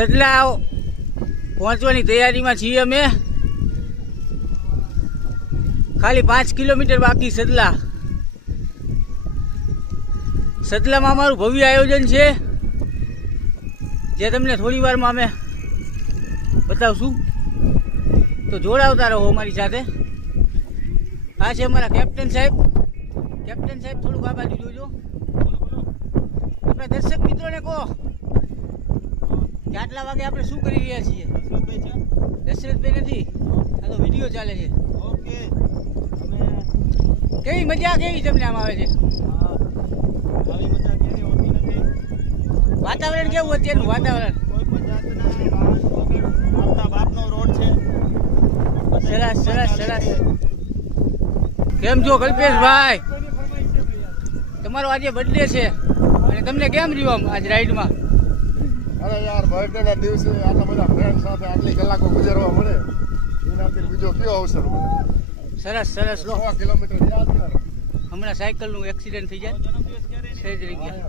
સડલા પહોંચવાની તૈયારીમાં છીએ અમે. ખાલી 5 કિલોમીટર બાકી સડલા. સડલામાં અમારું ભવ્ય આયોજન છે, જે તમને થોડી વારમાં અમે બતાવશું. તો જોડાવતા રહો અમારી સાથે. આ છે અમારા કેપ્ટન સાહેબ. કેપ્ટન સાહેબ થોડુંક આ બાજુ જોજો. આપણા દર્શક મિત્રોને કહો કે આટલા વાગે આપણે શું કરી રહ્યા છીએ. દશરથભાઈ નથી, આ તો વિડીયો ચાલે છે. ઓકે, કેવી મજા કેવી તમને આમ આવે છે? આવી મજા ક્યારેય હોતી નથી. વાતાવરણ કેવું અત્યારનું વાતાવરણ? કોઈ પણ જાતના વાહન વગર આપણા બાપનો રોડ છે. સરસ સરસ સરસ. કેમ છો કલ્પેશભાઈ? તમારો આજે બર્થડે છે અને તમને કેમ રહ્યું આમ આજ રાઈડમાં? અરે યાર, બર્થડે ના દિવસે આટલા બધા ફ્રેન્ડ સાથે આટલી કલાકો ગુજારવા મળે એનાથી બીજો કયો અવસર મળે. સરસ સરસ. 100 કિલોમીટર યાદ કર. હમણાં સાયકલનું એક્સિડન્ટ થઈ જાય, સહેજ રહી ગયા.